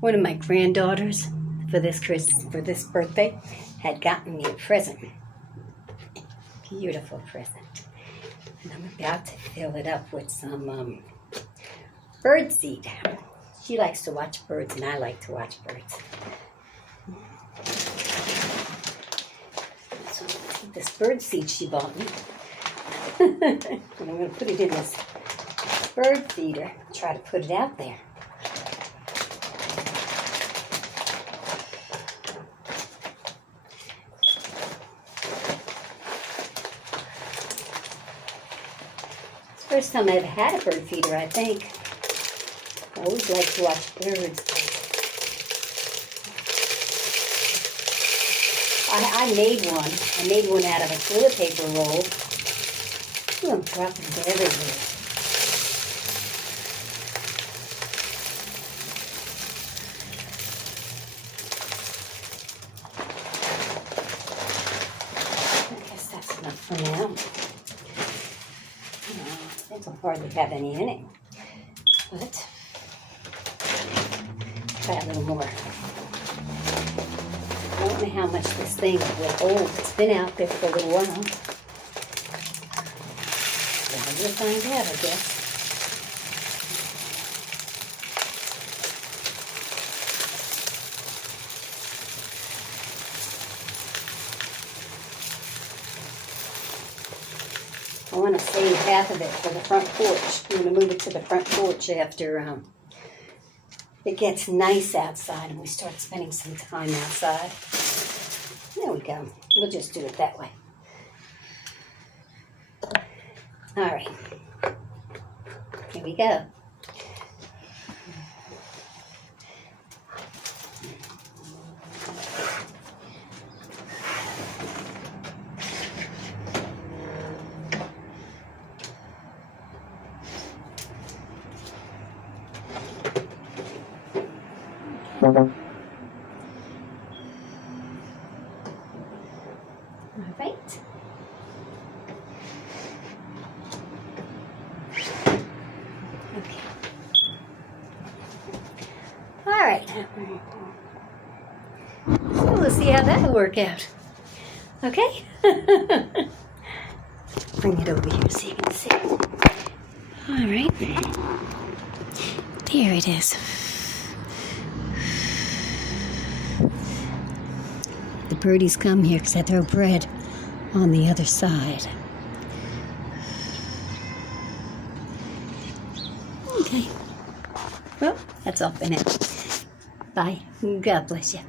One of my granddaughters for this birthday had gotten me a present. Beautiful present. And I'm about to fill it up with some bird seed. She likes to watch birds and I like to watch birds. So I'm going to take this bird seed she bought me. And I'm going to put it in this bird feeder. Try to put it out there. First time I ever had a bird feeder, I think. I always like to watch birds. I made one. I made one out of a toilet paper roll. Ooh, I'm dropping it everywhere. I guess that's enough for now. It will hardly have any in it, but try a little more. I don't know how much this thing will hold. It's been out there for a little while. Well, we'll find out, I guess. I want to save half of it for the front porch. I'm going to move it to the front porch after it gets nice outside and we start spending some time outside. There we go. We'll just do it that way. All right. Here we go. All right. Okay. All right. So we'll see how that will work out. Okay? Bring it over here so you can see. All right. There it is. The birdies come here because I throw bread on the other side. Okay. Well, that's all for now. Bye. God bless you.